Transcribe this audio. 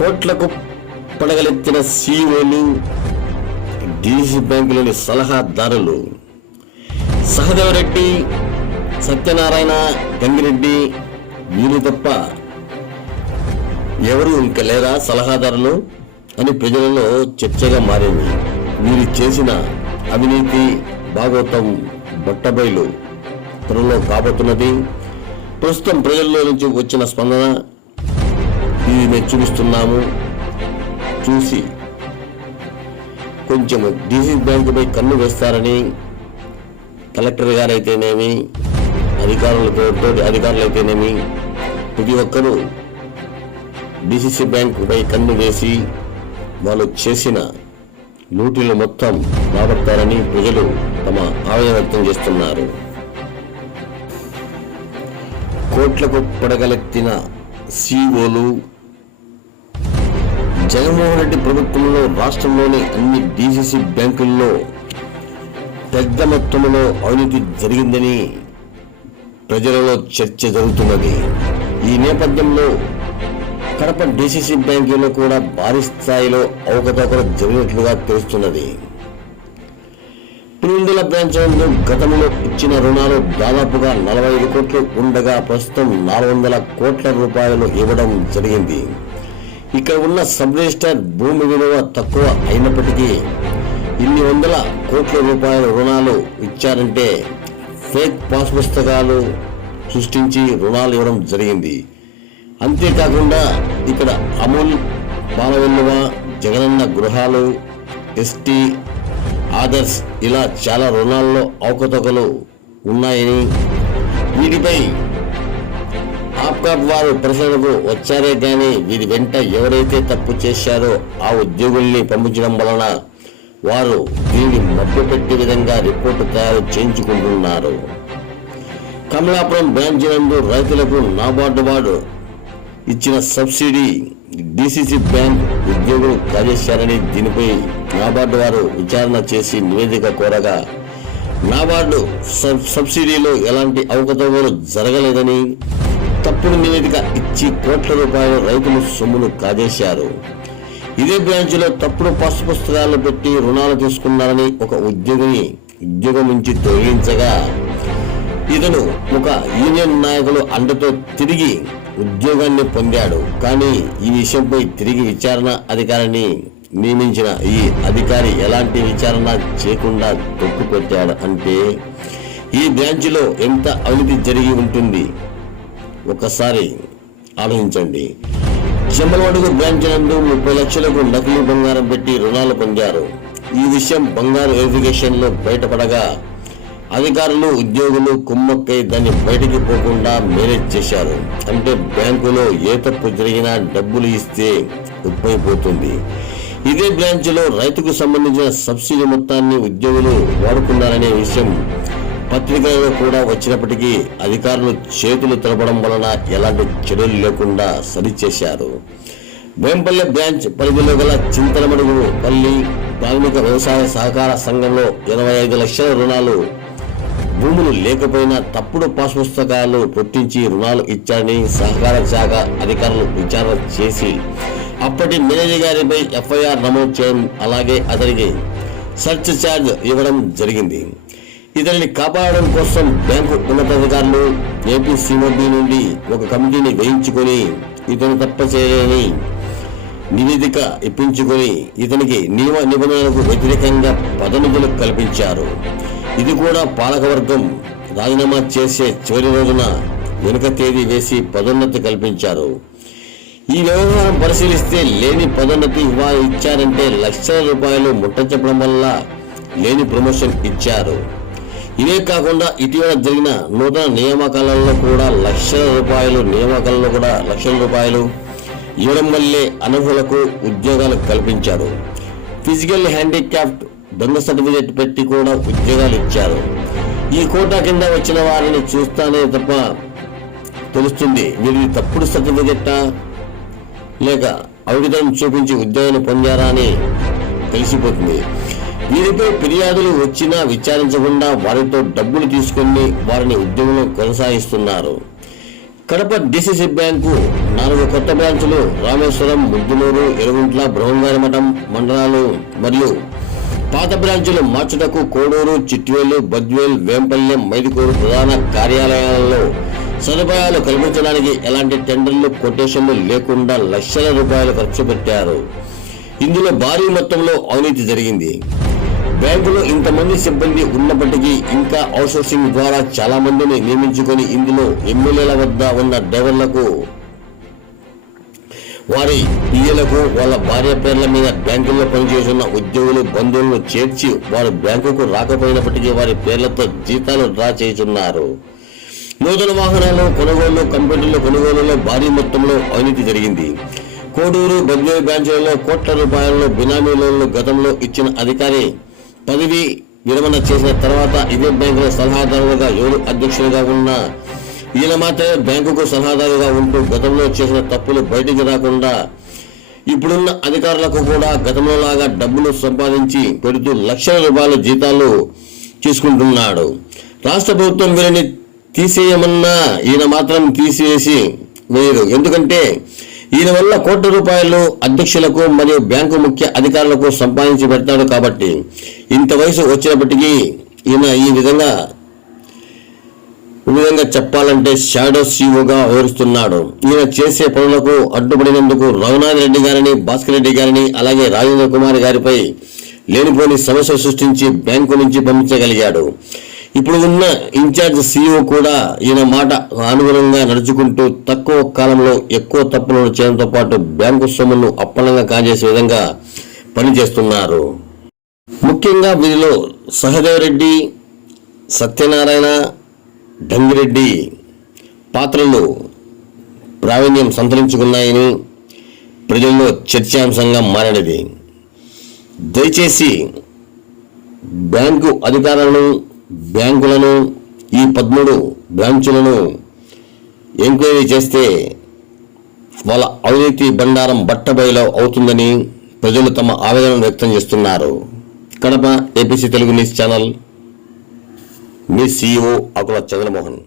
కోట్లకు పడగలెత్తిన సీఈఓలు డిసి బ్యాంకులోని సలహాదారులు సహదేవరెడ్డి సత్యనారాయణ గంగిరెడ్డి వీరు తప్ప ఎవరు ఇంకా లేరా సలహాదారులు అని ప్రజలలో చర్చగా మారింది. వీరు చేసిన అవినీతి భాగవతం బట్టబయలు త్వరలో కాబోతున్నది. ప్రస్తుతం ప్రజల్లో నుంచి వచ్చిన స్పందన ఇవి మేము చూపిస్తున్నాము. చూసి కొంచెం డీసీ బ్యాంకుపై కన్ను వేస్తారని కలెక్టర్ గారైతేనేమి అధికారులతో తోటి అయితేనేమి ప్రతి ఒక్కరూ డిసిసి బ్యాంకుపై కన్ను వేసి వాళ్ళు చేసిన లూటీలు మొత్తం రాబట్టారని ప్రజలు తమ ఆవేదన వ్యక్తం చేస్తున్నారు. కోట్లకు పడగలెత్తిన సీఓలు జగన్మోహన్ రెడ్డి ప్రభుత్వంలో రాష్ట్రంలోని అన్ని డీసీసీ బ్యాంకుల్లో పెద్ద మొత్తంలో అవినీతి జరిగిందని ప్రజలలో చర్చ జరుగుతున్నది. ఈ నేపథ్యంలో కడప డీసీసీ బ్యాంకులో కూడా భారీ స్థాయిలో అవకతవకలు జరిగినట్లుగా తెలుస్తున్నది. పులిందుల బ్రాంచ్ నందు గతంలో ఇచ్చిన రుణాలు దాదాపుగా నలభై ఐదు కోట్లు ఉండగా ప్రస్తుతం నాలుగు వందల కోట్ల రూపాయలు ఇవ్వడం జరిగింది. ఇక్కడ ఉన్న సబ్ రిజిస్టర్ భూమి విలువ తక్కువ అయినప్పటికీ ఇన్ని వందల కోట్ల రూపాయల రుణాలు ఇచ్చారంటే ఫేక్ పాస్ పుస్తకాలు సృష్టించి రుణాలు ఇవ్వడం జరిగింది. అంతేకాకుండా ఇక్కడ అమూల్ బాలవెల్లువ జగనన్న గృహాలు ఎస్టీ ఆదర్శ్ ఇలా చాలా రుణాల్లో అవకతవకలు ఉన్నాయని వీటిపై ఆప్కాబ్ వారు ప్రజలకు వచ్చారే గాని వీరి వెంట ఎవరైతే తప్పు చేశారో ఆ ఉద్యోగుల్ని పంపించడం వలన వారు దీన్ని మభ్యపెట్టే విధంగా రిపోర్టు తయారు చేయించుకుంటున్నారు. కమలాపురం బ్రాంచ్ నందు రైతులకు నాబార్డు వాడు ఇచ్చిన సబ్సిడీ డిసిసి బ్యాంక్ ఉద్యోగులు కాజేశారని దీనిపై నాబార్డు వారు విచారణ చేసి నివేదిక కోరగా నాబార్డు సబ్ సబ్సిడీలో ఎలాంటి అవకతవకలు జరగలేదని తప్పుడు నివేదిక ఇచ్చి కోట్ల రూపాయల రైతులు సొమ్మును కాజేశారు. ఇదే బ్రాంచ్లో తప్పుడు పాస్ పుస్తకాలు పెట్టి రుణాలు తీసుకున్నారని ఒక ఉద్యోగిని ఉద్యోగం నుంచి తొలగించగా ఇతను ఒక యూనియన్ నాయకులు అండతో తిరిగి ఉద్యోగాన్ని పొందాడు. కానీ ఈ విషయంపై తిరిగి విచారణ అధికారిని నియమించిన ఈ అధికారి ఎలాంటి విచారణ చేయకుండా తొక్కుపెట్టాడు అంటే ఈ బ్రాంచ్లో ఎంత అవినీతి జరిగి ఉంటుంది? ఒకసారి ఆలోచించండి. చెమ్మలవాడుకు బ్రాంచ్ నందు ముప్పై లక్షలకు నకిలీ బంగారం పెట్టి రుణాలు పొందారు. ఈ విషయం బంగారు వెరిఫికేషన్లో బయటపడగా అధికారులు ఉద్యోగులు కుమ్మక్కై దాన్ని బయటికి పోకుండా మేనేజ్ చేశారు. అంటే బ్యాంకులో ఏ తప్పు జరిగినా డబ్బులు ఇస్తే ఉప్పైపోతుంది. ఇదే బ్రాంచ్లో రైతుకు సంబంధించిన సబ్సిడీ మొత్తాన్ని ఉద్యోగులు వాడుకున్నారనే విషయం పత్రికలలో కూడా వచ్చినప్పటికీ అధికారులు చేతులు తెలపడం వలన ఎలాంటి చర్యలు లేకుండా సరిచేశారు. వేంపల్లె బ్రాంచ్ పరిధిలో గల చింతలమడుగు పల్లి ప్రాథమిక వ్యవసాయ సహకార సంఘంలో ఇరవై ఐదు లక్షల రుణాలు భూములు లేకపోయినా తప్పుడు పాస్ పుస్తకాలు పుట్టించి రుణాలు ఇచ్చారని సహకార శాఖ అధికారులు విచారణ చేసి అప్పటి మేనేజర్ గారిపై ఎఫ్ఐఆర్ నమోదు చేయడం అలాగే అతనికి సర్చ్ ఛార్జ్ ఇవ్వడం జరిగింది. ఇతనిని కాపాడడం కోసం బ్యాంకు ఉన్నతాధికారులు ఏపీ సిఓబి నుండి ఒక కమిటీని వేయించుకొని ఇతను తప్ప చేయని నివేదిక ఇప్పించుకొని ఇతనికి నియమ నిబంధనలకు వ్యతిరేకంగా పదోన్నతులు కల్పించారు. ఇది కూడా పాలకవర్గం రాజీనామా చేసే చివరి రోజున వెనుక తేదీ వేసి పదోన్నతి కల్పించారు. ఈ వ్యవహారం పరిశీలిస్తే లేని పదోన్నతి ఇవ్వాలి ఇచ్చారంటే లక్షల రూపాయలు ముట్ట చెప్పడం వల్ల లేని ప్రమోషన్ ఇచ్చారు. ఇవే కాకుండా ఇటీవల జరిగిన నూతన నియామకాలలో కూడా లక్షల రూపాయలు నియామకాలలో కూడా లక్షల రూపాయలు ఇవ్వడం వల్లే అనర్హులకు ఉద్యోగాలు కల్పించారు. ఫిజికల్ హ్యాండిక్యాప్ట్ దొంగ సర్టిఫికేట్ పెట్టి కూడా ఉద్యోగాలు ఇచ్చారు. ఈ కోటా కింద వచ్చిన వారిని చూస్తానే తప్ప తెలుస్తుంది వీరిని తప్పుడు సర్టిఫికెట్టా లేక అవిధం చూపించి ఉద్యోగాన్ని పొందారా అని తెలిసిపోతుంది. వీరిపై ఫిర్యాదులు వచ్చినా విచారించకుండా వారితో డబ్బులు తీసుకుని వారిని ఉద్యోగంలో కొనసాగిస్తున్నారు. కడప డిసిసి బ్యాంకు నాలుగు కొత్త బ్రాంచులు రామేశ్వరం ముద్దునూరు ఎరుగుంట్ల బృహంగారిమఠం మండలాలు మరియు పాత బ్రాంచులు మార్చుటకు కోడూరు చిట్వేలు బద్వేల్ వేంపల్లెం మైదుకూరు ప్రధాన కార్యాలయాలలో సదుపాయాలు కల్పించడానికి ఎలాంటి టెండర్లు కొటేషన్లు లేకుండా లక్షల రూపాయలు ఖర్చు పెట్టారు. ఇందులో భారీ మొత్తంలో అవినీతి జరిగింది. బ్యాంకులో ఇంతమంది సిబ్బంది ఉన్నప్పటికీ ఇంకా అవుట్సోర్సింగ్ ద్వారా చాలా మందిని నియమించుకొని ఇందులో ఎమ్మెల్యేల వద్ద ఉన్న డ్రైవర్లకు వారి పిల్లలకు వాళ్ళ భార్య పేర్ల మీద బ్యాంకుల్లో పనిచేస్తున్న ఉద్యోగులు బంధువులను చేర్చి వారు బ్యాంకుకు రాకపోయినప్పటికీ వారి పేర్లతో జీతాలు డ్రా చేస్తున్నారు. నూతన వాహనాలు కొనుగోలు కంపెనీల కొనుగోలులో భారీ మొత్తంలో అవినీతి జరిగింది. కోడూరు బద్వేలు బ్రాంచ్లలో కోట్ల రూపాయలను బినామీ లోన్లు గతంలో ఇచ్చిన అధికారి పదవి విరమణ చేసిన తర్వాత ఇదే బ్యాంకులో సలహాదారులుగా ఎవరు అధ్యక్షులుగా ఉన్నా ఈయన మాత్రమే బ్యాంకుకు సలహాదారుగా ఉంటూ గతంలో చేసిన తప్పులు బయటికి రాకుండా ఇప్పుడున్న అధికారులకు కూడా గతంలో లాగా డబ్బులు సంపాదించి పెడుతూ లక్షల రూపాయల జీతాలు తీసుకుంటున్నాడు. రాష్ట్ర ప్రభుత్వం వీరిని తీసేయమన్నా ఈయన మాత్రం తీసివేసి వేయరు ఎందుకంటే ఈయన వల్ల కోట్ల రూపాయలు అధ్యక్షులకు మరియు బ్యాంకు ముఖ్య అధికారులకు సంపాదించి పెడతాడు కాబట్టి ఇంత వయసు వచ్చినప్పటికీ ఈయన ఈ విధంగా ఈ విధంగా చెప్పాలంటే షాడో సీఓగా వివరిస్తున్నాడు ఈయన చేసే పనులకు అడ్డుపడినందుకు రఘునాథ్ రెడ్డి గారిని భాస్కర్ రెడ్డి గారిని అలాగే రాజేంద్ర కుమార్ గారిపై లేనిపోని సమస్య సృష్టించి బ్యాంకు నుంచి పంపించగలిగాడు. ఇప్పుడు ఉన్న ఇన్ఛార్జ్ సీఈఓ కూడా ఈయన మాట అనుగుణంగా నడుచుకుంటూ తక్కువ కాలంలో ఎక్కువ తప్పులను చేయడంతో పాటు బ్యాంకు సొమ్మును అప్పనంగా కాజేసే విధంగా పనిచేస్తున్నారు. ముఖ్యంగా వీరిలో సహదేవ్ రెడ్డి సత్యనారాయణ డంగిరెడ్డి పాత్రలు ప్రావీణ్యం సంతరించుకున్నాయని ప్రజల్లో చర్చాంశంగా మారినది. దయచేసి బ్యాంకు అధికారులను బ్యాంకులను ఈ పదమూడు బ్రాంచులను ఎంక్వైరీ చేస్తే వాళ్ళ అవినీతి బండారం బట్టబయలు అవుతుందని ప్రజలు తమ ఆవేదన వ్యక్తం చేస్తున్నారు. Kadapa APC Telugu news channel. మీ సీఈఓ అకుల చంద్రమోహన్.